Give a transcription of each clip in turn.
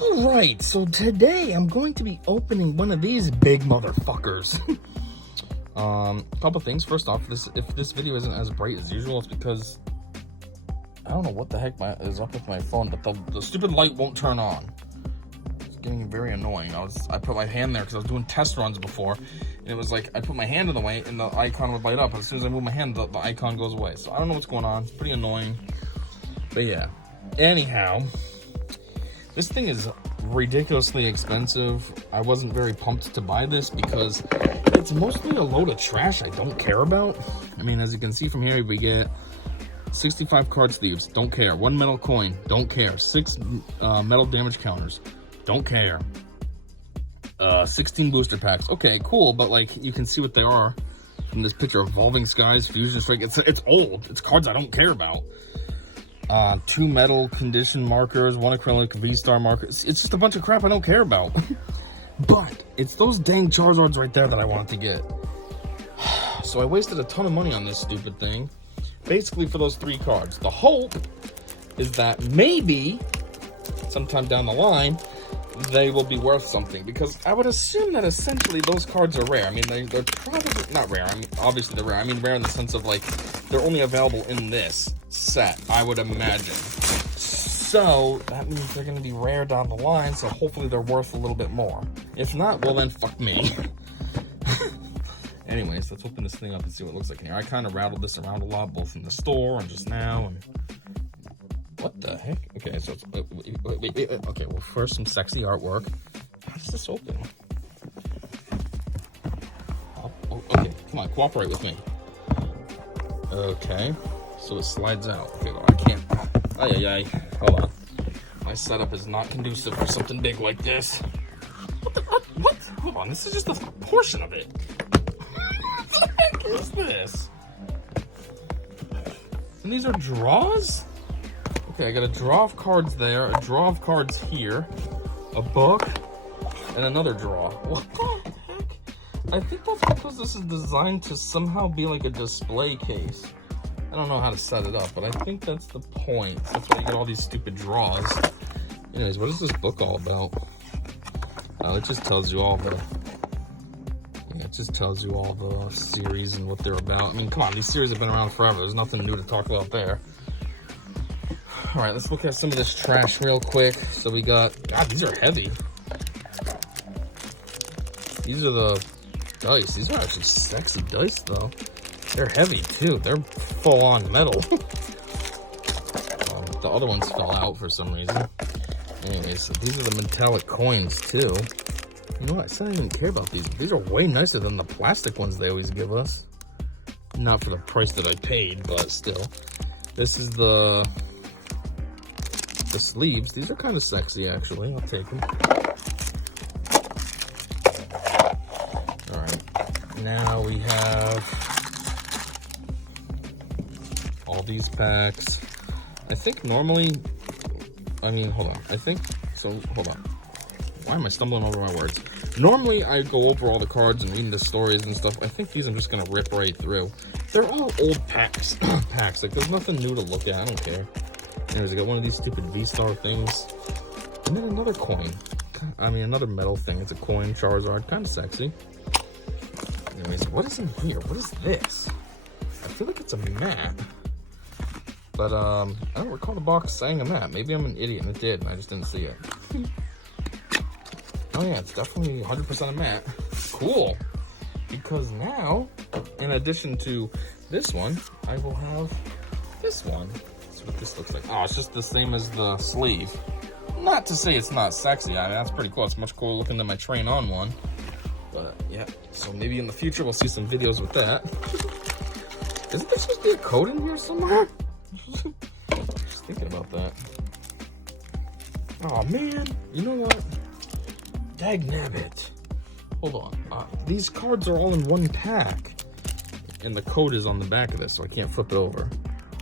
Alright, so today I'm going to be opening one of these big motherfuckers. Couple things. First off, if this video isn't as bright as usual, it's because I don't know what the heck is up with my phone, but the stupid light won't turn on. It's getting very annoying. I put my hand there because I was doing test runs before, and it was like I put my hand in the way and the icon would light up, but as soon as I move my hand, the icon goes away. So I don't know what's going on. It's pretty annoying. But yeah. Anyhow, this thing is ridiculously expensive. I wasn't very pumped to buy this because it's mostly a load of trash I don't care about. I mean, as you can see from here, we get 65 card sleeves, don't care. 1 metal coin, don't care. 6 metal damage counters, don't care. 16 booster packs, okay, cool, but like you can see what they are from this picture. Evolving Skies, Fusion Strike, it's old. It's cards I don't care about. 2 metal condition markers, 1 acrylic V-Star markers. It's just a bunch of crap I don't care about. But it's those dang Charizards right there that I wanted to get. So I wasted a ton of money on this stupid thing, basically for those 3 cards. The hope is that maybe sometime down the line they will be worth something, because I would assume that essentially those cards are rare. I mean, they're probably not rare. I mean, obviously they're rare. I mean, rare in the sense of like they're only available in this set, I would imagine. So that means they're going to be rare down the line, so hopefully they're worth a little bit more. If not, well then fuck me. Anyways, let's open this thing up and see what it looks like in here. I kind of rattled this around a lot, both in the store and just now. And what the heck? Okay, so it's, wait. Okay, well, first some sexy artwork. How does this open? Oh, okay, come on, cooperate with me. Okay, so it slides out. Okay, well, I can't. Ay. Hold on. My setup is not conducive for something big like this. What? Hold on, this is just a portion of it. What the heck is this? And these are draws? Okay, I got a draw of cards there, a draw of cards here, a book, and another draw. What the heck? I think that's because this is designed to somehow be like a display case. I don't know how to set it up, but I think that's the point. That's why you get all these stupid draws. Anyways, what is this book all about? It just tells you all the... Yeah, it just tells you all the series and what they're about. I mean, come on, these series have been around forever. There's nothing new to talk about there. Alright, let's look at some of this trash real quick. So we got... God, these are heavy. These are the dice. These are actually sexy dice, though. They're heavy, too. They're full-on metal. The other ones fell out for some reason. Anyways, so these are the metallic coins, too. You know what? I said I didn't care about these. These are way nicer than the plastic ones they always give us. Not for the price that I paid, but still. This is the sleeves. These are kind of sexy, actually. I'll take them. Alright. Now we have all these packs. I think normally, I mean, hold on. Hold on. Why am I stumbling over my words? Normally, I go over all the cards and read the stories and stuff. I think these I'm just going to rip right through. They're all old packs. Like, there's nothing new to look at. I don't care. Anyways, I got one of these stupid V-Star things. And then another coin. I mean, another metal thing. It's a coin, Charizard. Kind of sexy. Anyways, what is in here? What is this? I feel like it's a map. But, I don't recall the box saying a map. Maybe I'm an idiot and it did, and I just didn't see it. Oh yeah, it's definitely 100% a map. Cool. Because now, in addition to this one, I will have this one. That's what this looks like. Oh, it's just the same as the sleeve. Not to say it's not sexy. I mean, that's pretty cool. It's much cooler looking than my Train On one. But, yeah. So maybe in the future we'll see some videos with that. Isn't there supposed to be a code in here somewhere? Just thinking about that. Oh man, you know what? Dagnabbit. Hold on. These cards are all in one pack. And the code is on the back of this, so I can't flip it over.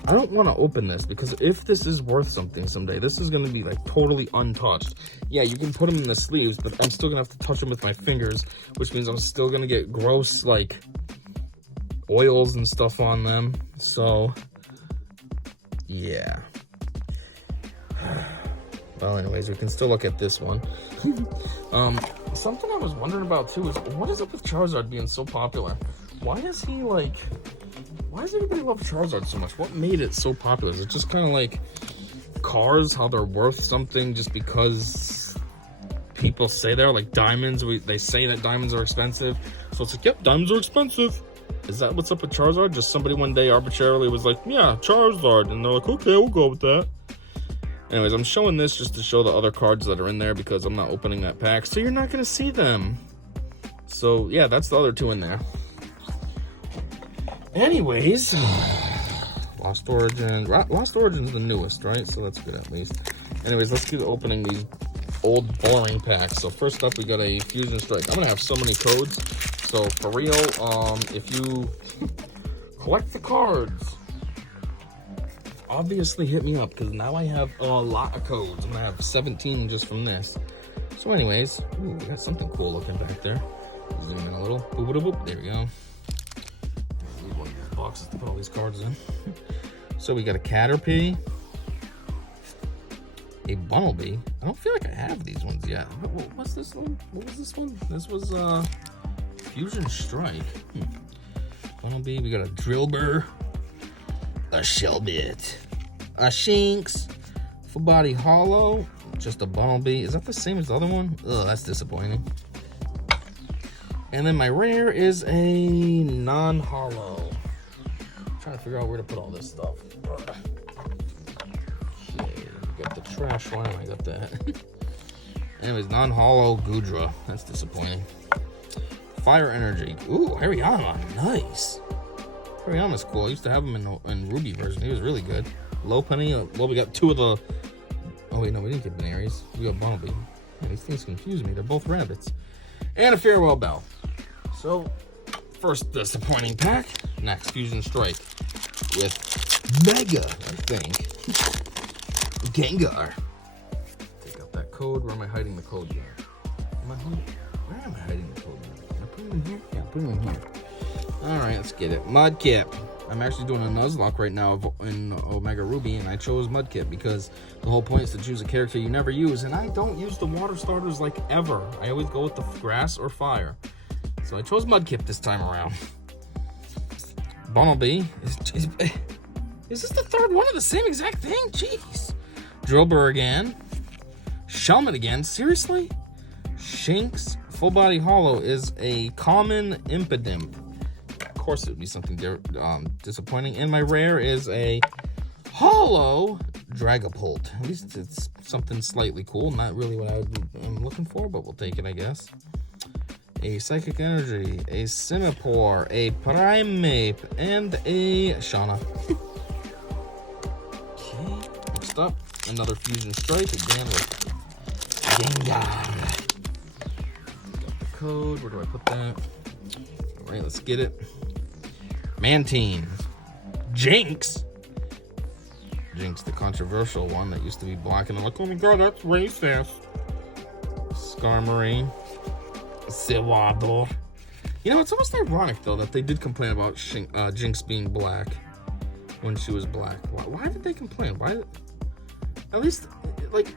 I don't want to open this, because if this is worth something someday, this is going to be like totally untouched. Yeah, you can put them in the sleeves, but I'm still going to have to touch them with my fingers, which means I'm still going to get gross, like, oils and stuff on them. So, yeah. Well, anyways, we can still look at this one. Something I was wondering about too is what is up with Charizard being so popular? Why is he like? Why does everybody love Charizard so much? What made it so popular? Is it just kind of like cars, how they're worth something just because people say they're like diamonds? They say that diamonds are expensive, so it's like, yep, diamonds are expensive. Is that what's up with Charizard? Just somebody one day arbitrarily was like, yeah, Charizard, and they're like, okay, we'll go with that. Anyways, I'm showing this just to show the other cards that are in there because I'm not opening that pack, so you're not going to see them. So, yeah, that's the other two in there. Anyways, Lost Origin. Lost Origin's the newest, right? So that's good at least. Anyways, let's keep opening these old, boring packs. So first up, we got a Fusion Strike. I'm going to have so many codes. So, for real, if you collect the cards, obviously hit me up because now I have a lot of codes. I'm gonna have 17 just from this. So anyways, ooh, we got something cool looking back there. Zoom in a little. Boop, boop, boop. There we go. I need one of these boxes to put all these cards in. So we got a Caterpie, a Bumblebee. I don't feel like I have these ones yet. What's this one? What was this one? This was Fusion Strike. Bumblebee. We got a Drillbur, a Shelbit, a Shinx, full body hollow, just a Bumblebee. Is that the same as the other one? Ugh, that's disappointing. And then my rare is a non-hollow. I'm trying to figure out where to put all this stuff. Okay, got the trash one. I got that. Anyways, non-hollow Goodra. That's disappointing. Fire Energy. Ooh, Hariyama. Nice. Hariyama's cool. I used to have him in Ruby version. He was really good. Lopunny. Well, we got two of the... Oh, wait, no, we didn't get Benaries. We got Bumblebee. Man, these things confuse me. They're both rabbits. And a Farewell Bell. So, first disappointing pack. Next, Fusion Strike. With Mega, I think. Gengar. Take out that code. Where am I hiding the code here? Where am I hiding the code? Am I putting them in here? Yeah, put them in here. Alright, let's get it. Mudkip. I'm actually doing a Nuzlocke right now in Omega Ruby, and I chose Mudkip because the whole point is to choose a character you never use, and I don't use the water starters like ever. I always go with the grass or fire. So I chose Mudkip this time around. Bumblebee. Is this the third one of the same exact thing? Jeez. Drillbur again. Shelmet again. Seriously? Shinx. Full Body Hollow is a common Impidimp. Of course it would be something disappointing. And my rare is a hollow Dragapult. At least it's something slightly cool. Not really what I'm looking for, but we'll take it, I guess. A Psychic Energy, a Simipour, a Primeape, and a Shauna. Okay, next up, another Fusion Strike, again with Gengar. Got the code, where do I put that? Alright, let's get it. Mantine. Jinx. Jinx, the controversial one that used to be black, and I'm like, oh my god, that's racist. Skarmory. Sewador. You know, it's almost ironic, though, that they did complain about Jinx being black when she was black. Why did they complain? Why? At least, like,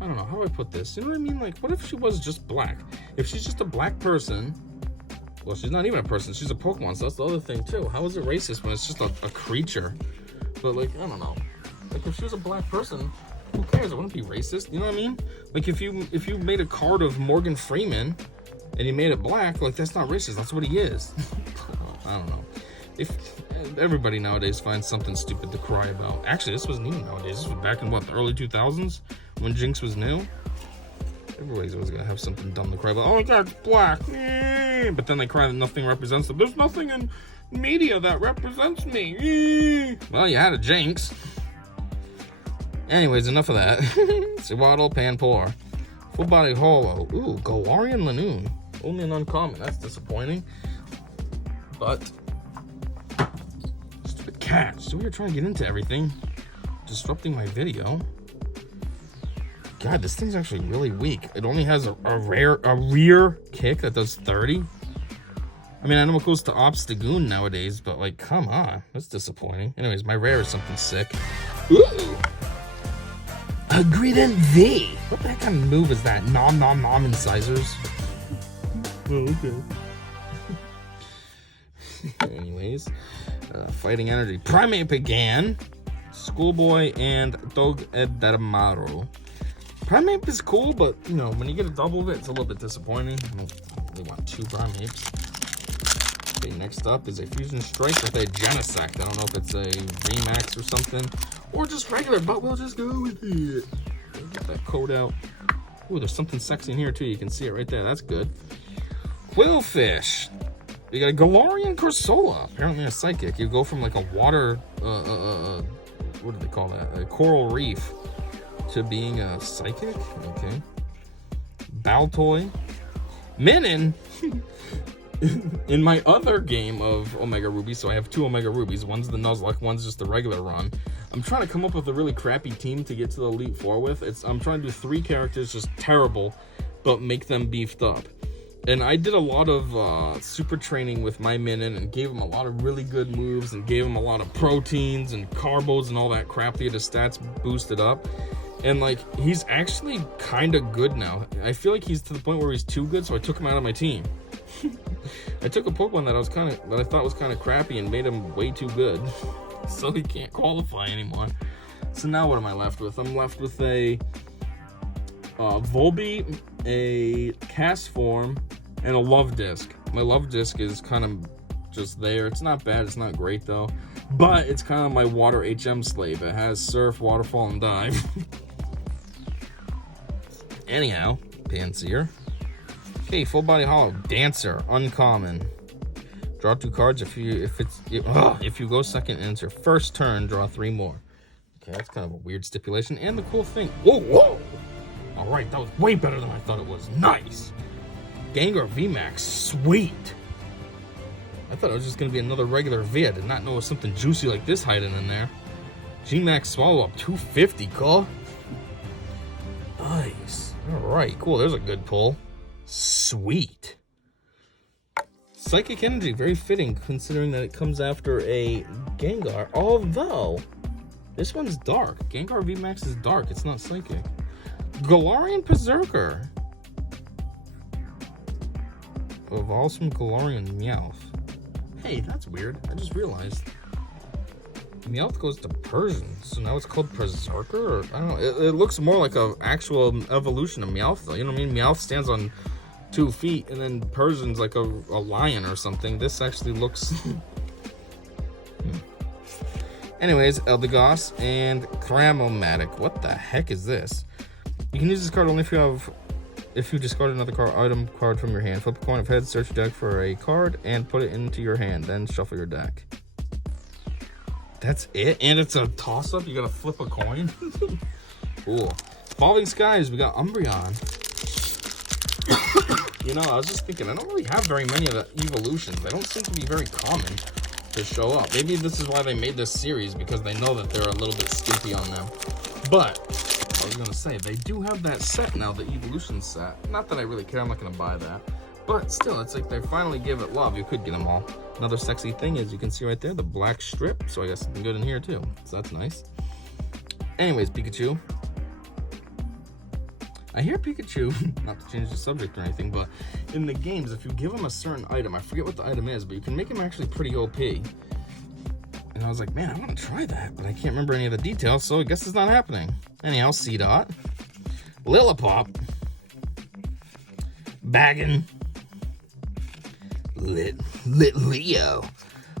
I don't know. How do I put this? You know what I mean? Like, what if she was just black? If she's just a black person, well, she's not even a person. She's a Pokemon, so that's the other thing, too. How is it racist when it's just a creature? But, like, I don't know. Like, if she was a black person, who cares? It wouldn't be racist. You know what I mean? Like, if you made a card of Morgan Freeman and you made it black, like, that's not racist. That's what he is. I don't know. If everybody nowadays finds something stupid to cry about. Actually, this wasn't even nowadays. This was back in, what, the early 2000s when Jinx was new? Everybody's always going to have something dumb to cry about. Oh, my God, it's black. But then they cry that nothing represents them. There's nothing in media that represents me. Well, you had a Jinx. Anyways, enough of that. Sewaddle, Panpour. Full Body Hollow. Ooh, Galarian Lanoon. Only an uncommon. That's disappointing. But stupid cat. So we were trying to get into everything. Disrupting my video. God, this thing's actually really weak. It only has a rear kick that does 30. I mean, I know it goes to Obstagoon nowadays, but, like, come on. That's disappointing. Anyways, my rare is something sick. Ooh! Grident V. What the heck kind of move is that? Nom nom nom incisors. Oh, okay. Anyways, Fighting Energy. Primate began. Schoolboy and Dog Edermaro. Primate is cool, but you know, when you get a double of it, it's a little bit disappointing. I don't really want 2 Primates. Okay, next up is a Fusion Strike with a Genesect. I don't know if it's a VMAX or something, or just regular, but we'll just go with it. Get that code out. Ooh, there's something sexy in here too. You can see it right there. That's good. Quillfish. You got a Galarian Corsola. Apparently a psychic. You go from like a water, what do they call that? A coral reef to being a psychic. Okay. Baltoy. Minin. In my other game of Omega Ruby, so I have 2 Omega Rubies. One's the Nuzlocke, one's just the regular run. I'm trying to come up with a really crappy team to get to the Elite Four with. I'm trying to do 3 characters just terrible, but make them beefed up. And I did a lot of super training with my Minin and gave him a lot of really good moves and gave him a lot of proteins and carbos and all that crap to get his stats boosted up. And like, he's actually kind of good now. I feel like he's to the point where he's too good, so I took him out of my team. I took a Pokemon that I thought was kind of crappy and made him way too good, so he can't qualify anymore. So now what am I left with? I'm left with a Volbeat, a Castform, and a Love Disc. My Love Disc is kind of just there. It's not bad. It's not great though, but it's kind of my water HM slave. It has Surf, Waterfall, and Dive. Anyhow, Panseer. Okay, Full Body Hollow Dancer, uncommon. Draw 2 cards. If you go second and it's your first turn, draw 3 more. Okay, that's kind of a weird stipulation. And the cool thing, whoa! All right, that was way better than I thought it was. Nice. Gengar VMAX, sweet. I thought it was just gonna be another regular V. I did not know it was something juicy like this hiding in there. Gmax Swallow Up 250, cool. Nice. All right, cool. There's a good pull. Sweet. Psychic Energy, very fitting considering that it comes after a Gengar, although this one's dark. Gengar VMAX is dark, it's not psychic. Galarian Berserker. Evolves from Galarian Meowth. Hey, that's weird. I just realized. Meowth goes to Persian, so now it's called Berserker? Or, I don't know. It looks more like an actual evolution of Meowth, though. You know what I mean? Meowth stands on 2 feet, and then Persian's like a lion or something. This actually looks... Anyways, Eldegoss and Cramomatic. What the heck is this? You can use this card only if you discard another item card from your hand. Flip a coin of heads, search your deck for a card, and put it into your hand. Then shuffle your deck. That's it? And it's a toss-up? You gotta flip a coin? Cool. Evolving Skies, we got Umbreon. You know, I was just thinking, I don't really have very many of the evolutions. They don't seem to be very common to show up. Maybe this is why they made this series, because they know that they're a little bit skimpy on them. But, I was gonna say, they do have that set now, the evolution set. Not that I really care, I'm not gonna buy that. But still, it's like they finally give it love. You could get them all. Another sexy thing is you can see right there the black strip. So I guess something good in here too. So that's nice. Anyways, Pikachu. I hear Pikachu, not to change the subject or anything, but in the games, if you give him a certain item, I forget what the item is, but you can make him actually pretty OP. And I was like, man, I want to try that, but I can't remember any of the details, so I guess it's not happening. Anyhow, C-Dot. Lillipop. Baggin. Lit Leo.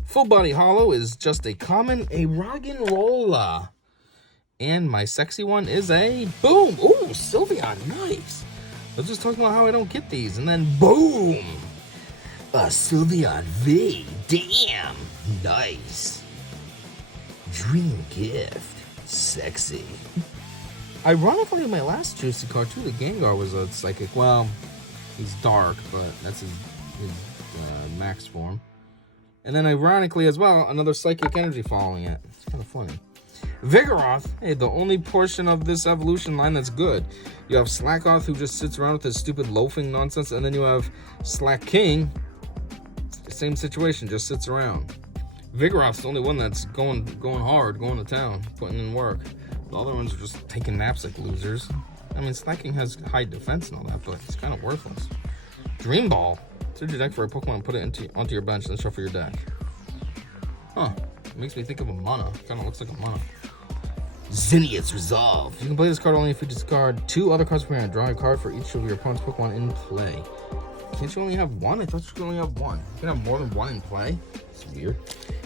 Full Body Hollow is just a common, a Roggenrola. And my sexy one is a boom. Ooh, Sylveon, nice. I was just talking about how I don't get these, and then boom. A Sylveon V. Damn, nice. Dream gift, sexy. Ironically, my last juicy card too, the Gengar was a psychic. Well, he's dark, but that's his max form. And then ironically as well, another psychic energy following it. It's kind of funny. Vigoroth, hey, the only portion of this evolution line that's good. You have Slackoth, who just sits around with his stupid loafing nonsense, and then you have Slack King, same situation, just sits around. Vigoroth's the only one that's going hard, going to town, putting in work. The other ones are just taking naps like losers. I mean, Slacking has high defense and all that, but it's kind of worthless. Dream Ball. Search your deck for a Pokemon and put it onto your bench, then shuffle your deck. Huh. It makes me think of a mana. Kind of looks like a mana. Zinnia's Resolve. You can play this card only if you discard 2 other cards from your hand. Draw a card for each of your opponent's Pokemon in play. Can't you only have 1? I thought you could only have 1. You can have more than 1 in play? It's weird.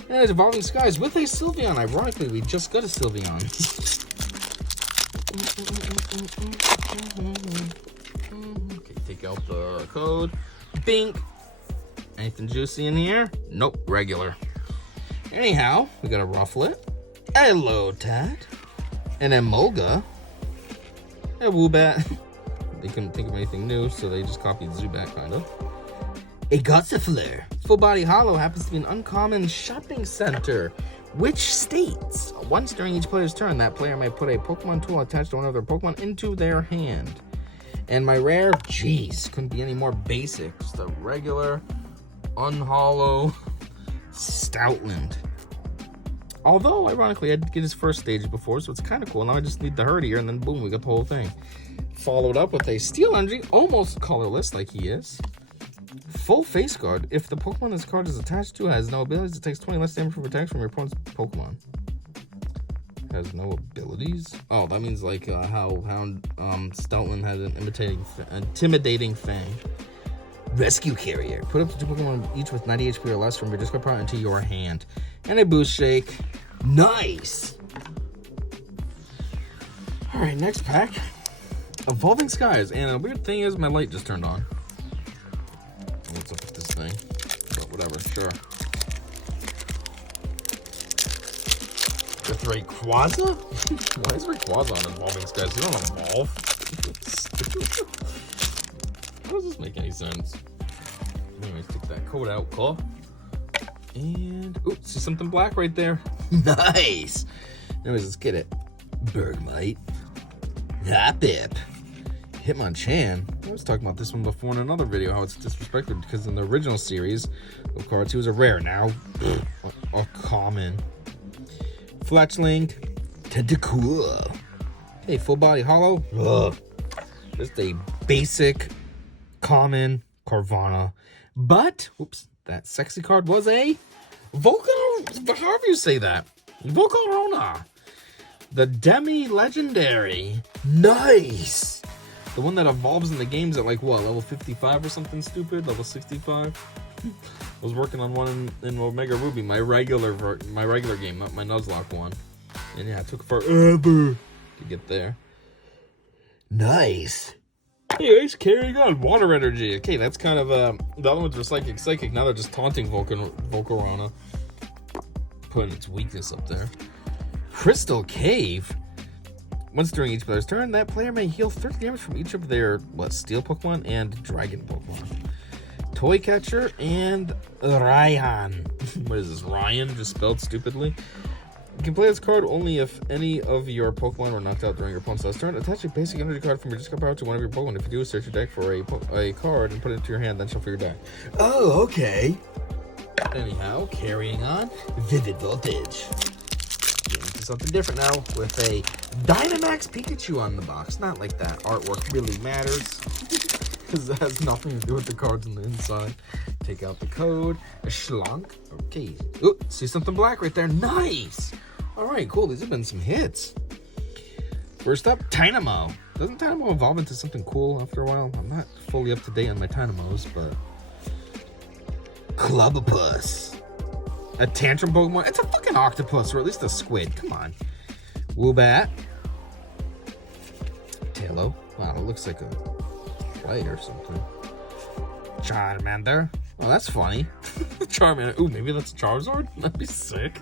And it's Evolving Skies with a Sylveon. Ironically, we just got a Sylveon. Okay, take out the code. Bink. Anything juicy in here? Nope, regular. Anyhow, we got a Rufflet, a Lotad, an Emolga, a Woobat. They couldn't think of anything new, so they just copied Zubat, kind of. A Gossifleur. Full Body Hollow happens to be an uncommon shopping center, which states, once during each player's turn, that player may put a Pokemon tool attached to one of their Pokemon into their hand. And my rare, jeez, couldn't be any more basic. Just a regular, unhollow Stoutland. Although, ironically, I did get his first stage before, so it's kind of cool. Now I just need the Herdier, and then boom, we got the whole thing. Followed up with a Steel Energy, almost colorless like he is. Full Face Guard. If the Pokemon this card is attached to has no abilities, it takes 20 less damage from attacks from your opponent's Pokemon. Has no abilities? Oh, that means like how Stoutland had an intimidating Fang. Rescue Carrier. Put up to 2 Pokemon each with 90 HP or less from your discard pile into your hand. And a Boost Shake. Nice! Alright, next pack. Evolving Skies. And a weird thing is my light just turned on. What's up with this thing? But whatever, sure. With Rayquaza? Why is Rayquaza on Evolving Skies? You don't evolve. How does this make any sense? Anyways, take that code out, cool. And, ooh, see something black right there. Nice! Anyways, let's get it. Bergmite. Hoppip. Hitmonchan. I was talking about this one before in another video, how it's disrespected, because in the original series of cards, he was a rare. Now, a common. Fletchling. Tentacool. Okay, Full Body Hollow. Ugh. Just a basic, common Carvana. But, whoops, that sexy card was a however you say that. Volcarona. The Demi-Legendary. Nice. The one that evolves in the games at like what, level 55 or something stupid? Level 65? I was working on one in Omega Ruby, my regular game, not my Nuzlocke one. And yeah, it took forever to get there. Nice. Anyways, carrying on. Water Energy. Okay, that's kind of, the other ones were Psychic. Now they're just taunting Volcarona. Putting its weakness up there. Crystal Cave. Once during each player's turn, that player may heal 30 damage from each of their, Steel Pokemon and Dragon Pokemon. Toy Catcher and Ryan. What is this, Ryan? Just spelled stupidly. You can play this card only if any of your Pokemon were knocked out during your opponent's last turn. Attach a basic energy card from your discard pile to one of your Pokemon. If you do, search your deck for a card and put it into your hand, then shuffle your deck. Oh, okay. Anyhow, carrying on. Vivid Voltage. Getting to something different now with a Dynamax Pikachu on the box. Not like that artwork really matters, because it has nothing to do with the cards on the inside. Take out the code. A Schlonk. Okay. Ooh, see something black right there. Nice. All right, cool. These have been some hits. First up, Tynamo. Doesn't Tynamo evolve into something cool after a while? I'm not fully up to date on my Tynamos, but... Clubopus. A Tantrum Pokemon. It's a fucking octopus, or at least a squid. Come on. Woobat. Tailo. Wow, it looks like a play or something. Charmander. Oh, that's funny. Charmander. Ooh, maybe that's Charizard? That'd be sick.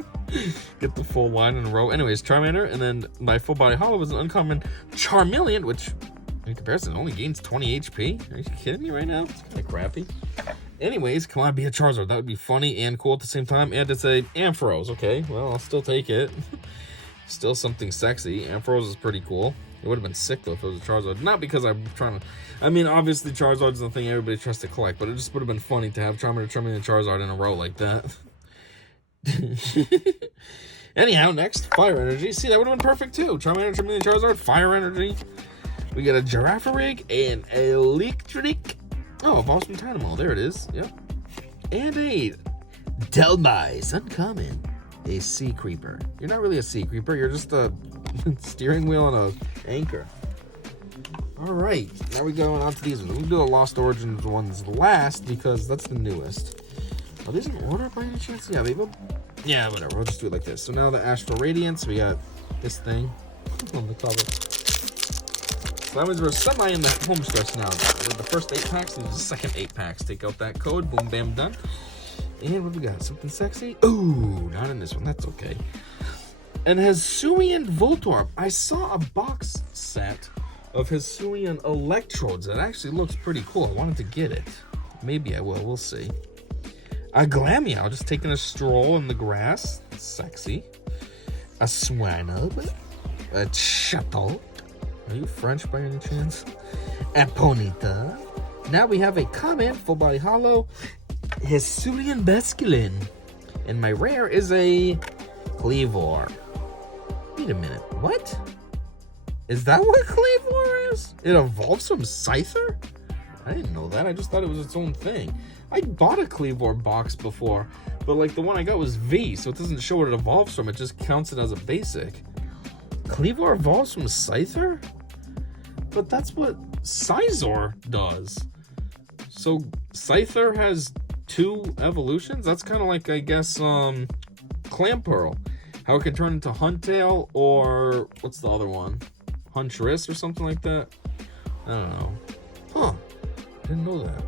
Get the full line in a row. Anyways, Charmander, and then my Full Body Hollow was an uncommon Charmeleon, which, in comparison, only gains 20 HP. Are you kidding me right now? It's kind of crappy. Anyways, come on, be a Charizard. That would be funny and cool at the same time. And it's a Ampharos. Okay, well, I'll still take it. Still something sexy. Ampharos is pretty cool. It would have been sick, though, if it was a Charizard. Not because I'm trying to... I mean, obviously, Charizard's the thing everybody tries to collect, but it just would have been funny to have Charmander, Charmander, and Charizard in a row like that. Anyhow, next, Fire Energy. See, that would have been perfect too. Charmander, Charmeleon, Charizard, Fire Energy. We get a Girafarig, an Electric. Oh, Evolves from Tynamo. There it is. Yep. And a Delmise, uncommon. A Sea Creeper. You're not really a Sea Creeper. You're just a steering wheel and an anchor. Alright, now we're going on to these ones. We'll do the Lost Origins ones last because that's the newest. Are these in order by any chance? Yeah, maybe. Yeah, whatever. We'll just do it like this. So now the Astral Radiance. We got this thing on the cover. So that means we're semi in the home stretch now. With the first 8 packs, and the second 8 packs. Take out that code. Boom, bam, done. And what we got? Something sexy? Ooh, not in this one. That's okay. And Hisuian Voltorb. I saw a box set of Hisuian Electrodes. That actually looks pretty cool. I wanted to get it. Maybe I will. We'll see. A Glameow, just taking a stroll in the grass. Sexy. A Swinub. A Chateau. Are you French by any chance? A Ponyta. Now we have a common, full body hollow. Hisuian Basculin. And my rare is a Cleavor. Wait a minute. What? Is that what Cleavor is? It evolves from Scyther? I didn't know that. I just thought it was its own thing. I bought a Cleavor box before, but like the one I got was V, so it doesn't show what it evolves from. It just counts it as a basic. Cleavor evolves from Scyther? But that's what Scizor does. So Scyther has 2 evolutions? That's kind of like, I guess, Clamperl. How it can turn into Huntail or what's the other one? Huntress or something like that? I don't know. Huh. I didn't know that.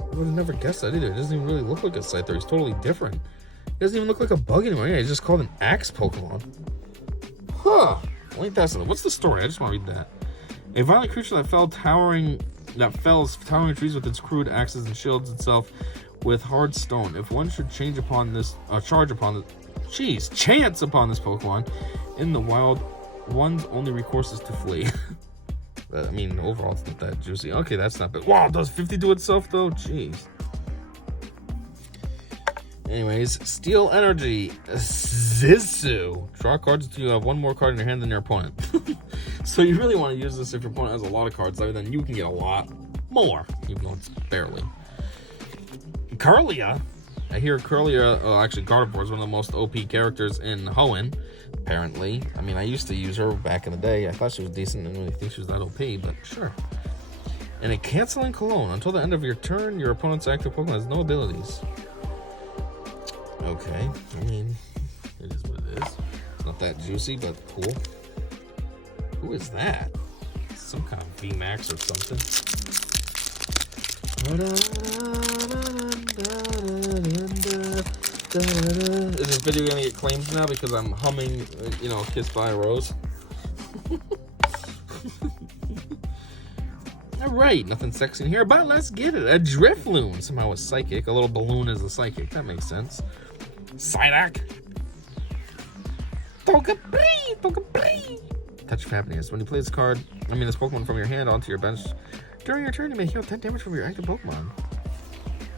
I would have never guessed that either. It doesn't even really look like a Scyther. He's totally different. He doesn't even look like a bug anymore. Yeah, he's just called an Axe Pokemon. Huh. Well, ain't that something? What's the story? I just want to read that. A violent creature that fells towering trees with its crude axes and shields itself with hard stone. If one should chance upon this Pokemon in the wild, one's only recourse is to flee. I mean, overall, it's not that juicy. Okay, that's not bad. Wow, does 50 do itself, though? Jeez. Anyways, Steel Energy. Zizu. Draw cards until you have 1 more card in your hand than your opponent. So you really want to use this if your opponent has a lot of cards. Then you can get a lot more, even though it's barely. Kirlia. I hear Kirlia, actually Gardevoir is one of the most OP characters in Hoenn, apparently. I mean, I used to use her back in the day. I thought she was decent. I didn't really think she was that OP, but sure. And a Canceling Cologne. Until the end of your turn, your opponent's active Pokemon has no abilities. Okay, I mean, it is what it is. It's not that juicy, but cool. Who is that? Some kind of VMAX or something. Is this video gonna get claims now because I'm humming, Kissed by a Rose? Alright, nothing sexy in here, but let's get it. A Drifloon. Somehow a psychic. A little balloon is a psychic. That makes sense. Psyduck. Togepi. Touch of Happiness. When you play this Pokemon from your hand onto your bench, during your turn, you may heal 10 damage from your active Pokemon.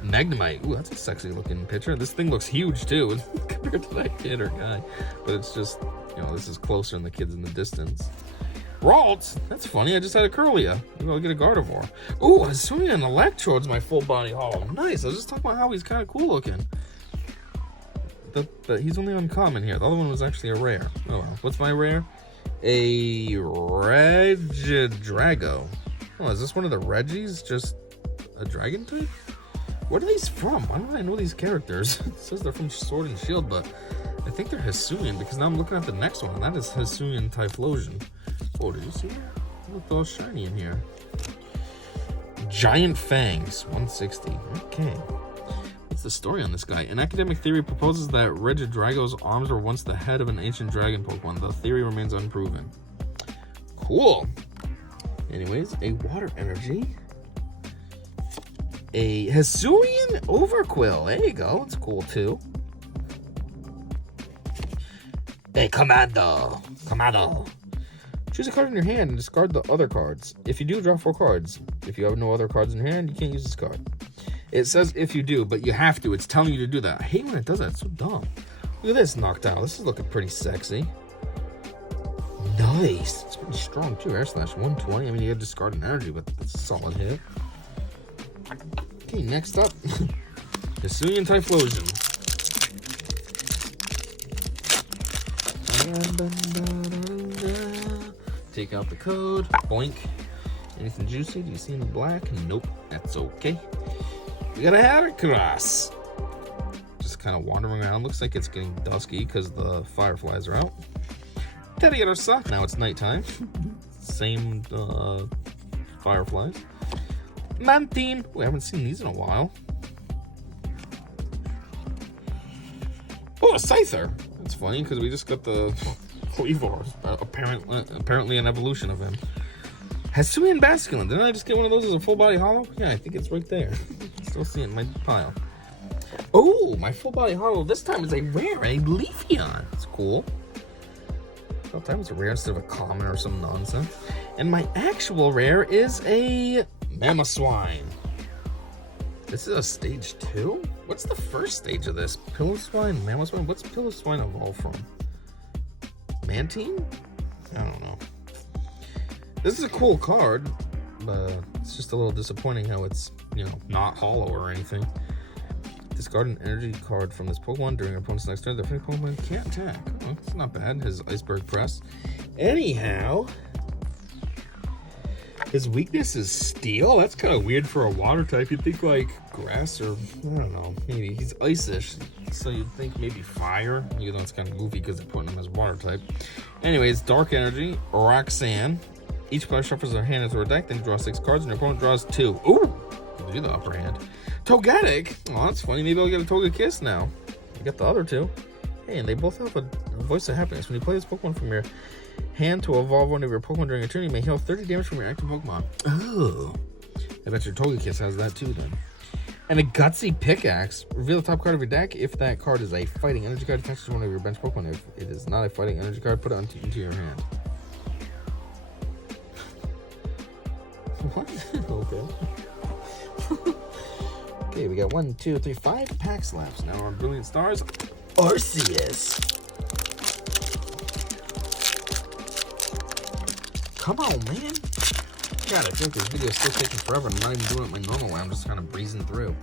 Magnemite. Ooh, that's a sexy looking picture. This thing looks huge too compared to that kid or guy. But it's just, this is closer and the kid's in the distance. Ralts. That's funny. I just had a Kirlia. Maybe I'll get a Gardevoir. Ooh, Hisuian Electrode's my full body hollow. Nice. I was just talking about how he's kind of cool looking. He's only uncommon here. The other one was actually a rare. Oh well. What's my rare? A Regidrago. Oh, is this one of the Reggies? Just a dragon type? What are these from? Why don't I know these characters? It says they're from Sword and Shield, but I think they're Hisuian because now I'm looking at the next one, and that is Hisuian Typhlosion. Oh, did you see that? It looked all shiny in here. Giant Fangs, 160. Okay. What's the story on this guy? An academic theory proposes that Regidrago's arms were once the head of an ancient dragon Pokemon. The theory remains unproven. Cool. Anyways, a Water Energy. A Hisuian Overquill. There you go. It's cool too. A Commando. Choose a card in your hand and discard the other cards. If you do, draw 4 cards. If you have no other cards in your hand, you can't use this card. It says if you do, but you have to. It's telling you to do that. I hate when it does that. It's so dumb. Look at this knocked out. This is looking pretty sexy. Nice. It's pretty strong too. Air slash 120. I mean, you had discard an energy, but that's a solid hit. Okay, next up, Hisuian Typhlosion. Take out the code. Boink. Anything juicy? Do you see in the black? Nope. That's okay. We got a Heracross. Just kind of wandering around. Looks like it's getting dusky because the fireflies are out. Teddiursa. Now it's nighttime. Same fireflies. Mantine. We haven't seen these in a while. Oh, a Scyther. That's funny because we just got the Cleavor. Apparently an evolution of him. Hisuian Basculin. Didn't I just get one of those as a full body hollow? Yeah, I think it's right there. Still see it in my pile. Oh, my full body hollow this time is a rare, a Leafeon. It's cool. Well, that was a rare instead of a common or some nonsense. And my actual rare is a Mamoswine. This is a stage 2? What's the first stage of this? Piloswine, Mamoswine? What's Piloswine evolve from? Mantine? I don't know. This is a cool card, but it's just a little disappointing how it's, you know, not hollow or anything. Discard an energy card from this Pokemon during your opponent's next turn. The Pokemon can't attack. Oh, it's not bad. His Iceberg Press. Anyhow, his weakness is Steel. That's kind of weird for a water type. You'd think like grass or, I don't know, maybe he's ice-ish. So you'd think maybe fire, even though it's kind of goofy because they're putting him as water type. Anyways, Dark Energy, Roxanne. Each player shuffles their hand into a deck, then draw 6 cards, and your opponent draws 2. Ooh! Gives you the upper hand. Togetic! Oh, that's funny. Maybe I'll get a Togekiss now. I got the other 2. Hey, and they both have a Voice of Happiness. When you play this Pokemon from your hand to evolve one of your Pokemon during a turn, you may heal 30 damage from your active Pokemon. Oh. I bet your Togekiss has that too, then. And a Gutsy Pickaxe. Reveal the top card of your deck. If that card is a fighting energy card attached to one of your bench Pokemon, if it is not a fighting energy card, put it into your hand. What? Okay. Okay, we got 1, 2, 3, 5 pack slaps. Now our Brilliant Stars, Arceus. Come on, man. God, I feel like this video is still taking forever. I'm not even doing it my normal way. I'm just kind of breezing through.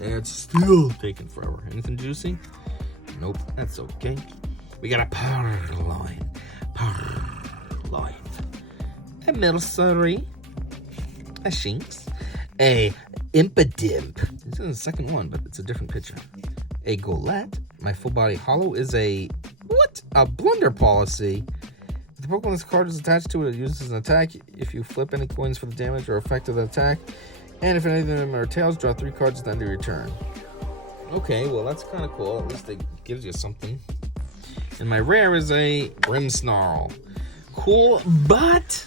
And it's still taking forever. Anything juicy? Nope, that's okay. We got a Purloin. Purloin. A Milcery. A Shinx. A Impidimp. This is the second one, but it's a different picture. A Golett. My full body hollow is a... What? A Blunder Policy. If the Pokemon this card is attached to it, it uses an attack. If you flip any coins for the damage or effect of the attack. And if any of them are tails, draw 3 cards at the end of your turn. Okay, well that's kind of cool. At least it gives you something. And my rare is a Grimmsnarl. Cool, but...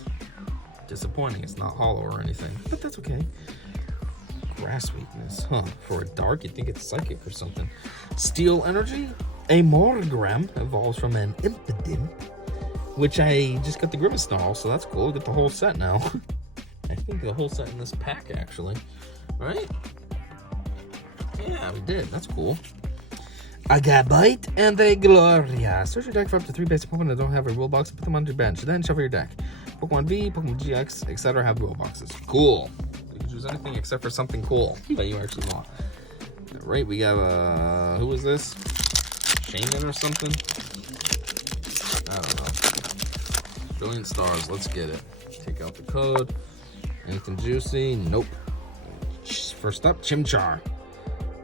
disappointing. It's not hollow or anything, but that's okay. Grass weakness, huh? For a dark, you'd think it's psychic or something. Steel Energy, a Morgrem evolves from an Impidimp, which I just got the Grimmsnarl, so that's cool. We get the whole set now. I think the whole set in this pack, actually, right? Yeah, we did. That's cool. A Gabite and a Gloria. Search your deck for up to 3 basic Pokemon that don't have a rule box and put them on your bench. Then shuffle your deck. Pokemon V, Pokemon GX, etc. have rule boxes. Cool. You can choose anything except for something cool that you actually want. Right, we got who is this? Shaman or something? I don't know. Brilliant Stars, let's get it. Take out the code. Anything juicy? Nope. First up, Chimchar.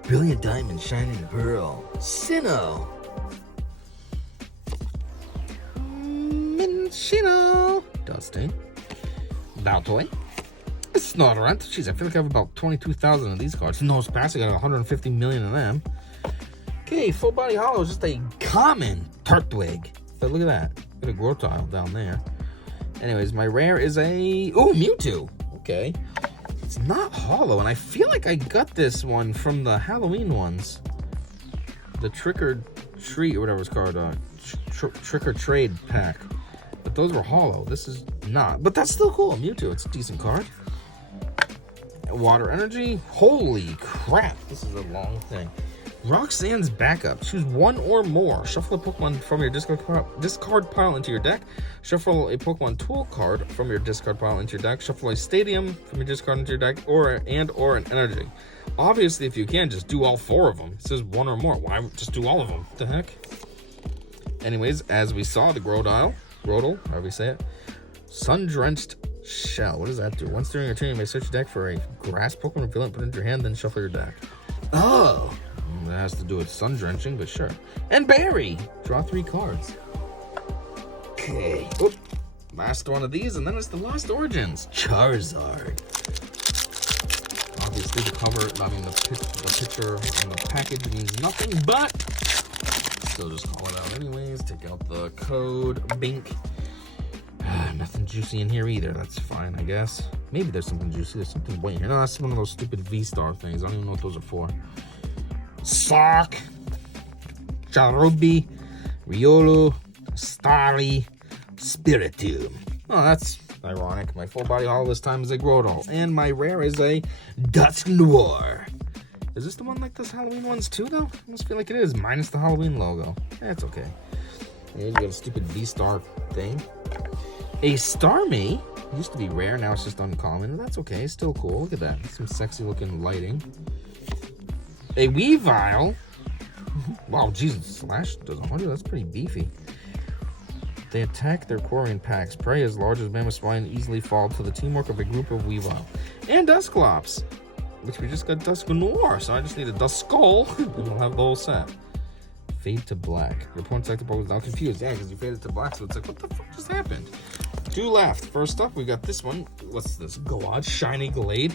Brilliant Diamond, Shining Pearl. Sinnoh. Minccino. Dusty. Baltoy. Snorunt. Jeez, I feel like I have about 22,000 of these cards. No, it's past. I got 150 million of them. Okay, full body hollow is just a common Turtwig. But look at that. Got a Grotile down there. Anyways, my rare is a... Oh, Mewtwo. Okay. It's not hollow, and I feel like I got this one from the Halloween ones. The Trick or Treat, or whatever it's called. Trick or Trade pack. But those were hollow. This is not. But that's still cool. Mewtwo, it's a decent card. Water Energy. Holy crap. This is a long thing. Roxanne's backup. Choose one or more. Shuffle a Pokemon from your discard pile into your deck. Shuffle a Pokemon tool card from your discard pile into your deck. Shuffle a Stadium from your discard into your deck, or an energy. Obviously, if you can, just do all 4 of them. It says one or more. Why just do all of them? What the heck? Anyways, as we saw, the Groudle, however you say it, Sun-Drenched Shell. What does that do? Once during your turn, you may search your deck for a grass Pokemon, reveal it, put it into your hand, then shuffle your deck. Oh! That has to do with sun drenching, but sure. And Berry! Draw 3 cards. Okay. Oop. Last one of these, and then it's the Lost Origins. Charizard. Obviously, the cover, the picture on the package means nothing, but still just call it out anyways. Take out the code. Bink. Nothing juicy in here either. That's fine, I guess. Maybe there's something juicy. There's something white in here. No, that's one of those stupid V-Star things. I don't even know what those are for. Sock, Charubi, Riolu, Starly, Spiritomb. Oh, that's ironic. My full body holo this time is a Groudle, and my rare is a Dusknoir. Is this the one like this Halloween ones too, though? I must feel like it is, minus the Halloween logo. That's okay. Here's got a stupid V-Star thing. A Starmie. Used to be rare, now it's just uncommon. That's okay, still cool. Look at that. Some sexy looking lighting. A Weavile. Wow, Jesus, Slash does 100. That's pretty beefy. They attack their Quarian packs. Prey as large as Mammoth Spine easily fall to the teamwork of a group of Weavile. And Dusclops, which we just got Dusknoir, so I just need a Duskull, and we'll have the whole set. Fade to black. Your opponent's active Pokemon is now confused. Yeah, because you faded to black, so it's like, what the fuck just happened? 2 left. First up, we got this one. What's this? Galad, Shiny Glade.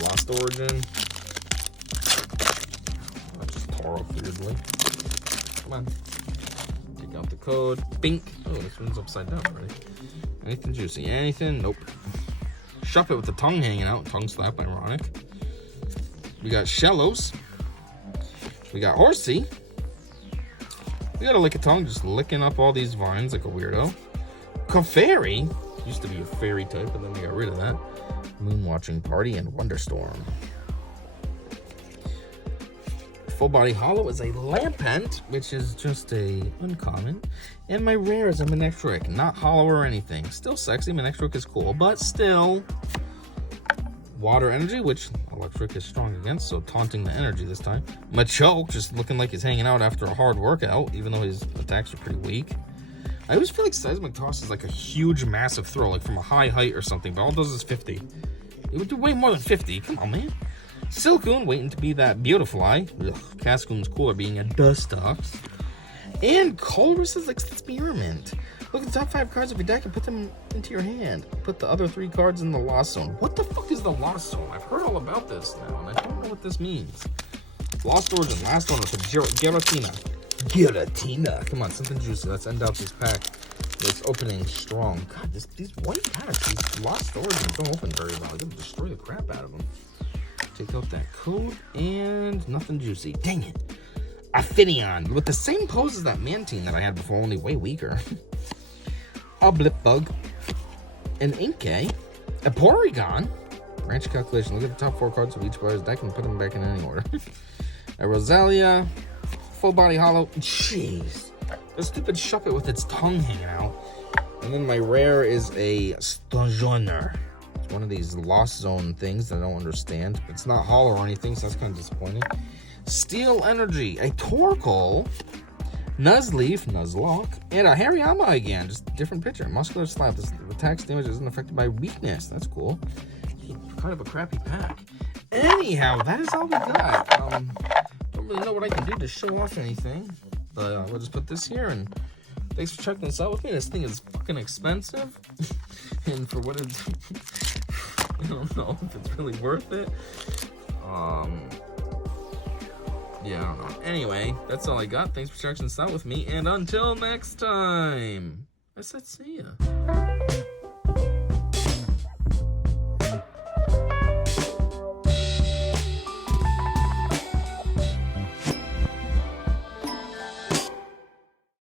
Lost Origin. I just tore off weirdly. Come on. Take out the code. Bink. Oh, this one's upside down already. Anything juicy? Anything? Nope. Shove it with the tongue hanging out. Tongue slap, ironic. We got Shellos. We got Horsey. We got a Lickitung just licking up all these vines like a weirdo. Clefairy. Used to be a fairy type, but then we got rid of that. Moonwatching Party and Wonderstorm. Full body holo is a Lampent, which is just a uncommon. And my rare is a Manectric, not hollow or anything. Still sexy, Manectric is cool, but still water energy, which electric is strong against, so taunting the energy this time. Machoke, just looking like he's hanging out after a hard workout, even though his attacks are pretty weak. I always feel like Seismic Toss is like a huge, massive throw, like from a high height or something, but all it does is 50. It would do way more than 50. Come on, man. Silcoon, waiting to be that Beautifly. Ugh, Cascoon's cooler being a Dustox. And Colress's Experiment. Look at the top 5 cards of your deck and put them into your hand. Put the other 3 cards in the Lost Zone. What the fuck is the Lost Zone? I've heard all about this now, and I don't know what this means. Lost Origin, last one was a Giratina. Giratina. Come on, something juicy. Let's end out this pack. It's opening strong. God, these white packs, these Lost Origins don't open very well. I gotta destroy the crap out of them. Take out that code, and nothing juicy. Dang it. Aphelion, with the same pose as that Mantine that I had before, only way weaker. A Blipbug. An Inkay. A Porygon. Branch calculation. Look at the top 4 cards of each player's deck and put them back in any order. A Rosalia. Full body holo. Jeez. The stupid Shuppet with its tongue hanging out. And then my rare is a Stonjourner. It's one of these Lost Zone things that I don't understand. It's not hollow or anything, so that's kind of disappointing. Steel Energy. A Torkoal. Nuzleaf, Nuzlocke, and a Hariyama again. Just different picture. Muscular Slap. This attacks damage isn't affected by weakness. That's cool. Kind of a crappy pack. Anyhow, that is all we got. Don't really know what I can do to show off anything. But we'll just put this here, and thanks for checking this out with me. This thing is fucking expensive. And for what it's... I don't know if it's really worth it. Yeah, I don't know. Anyway, that's all I got. Thanks for checking this out with me. And until next time, I said see ya.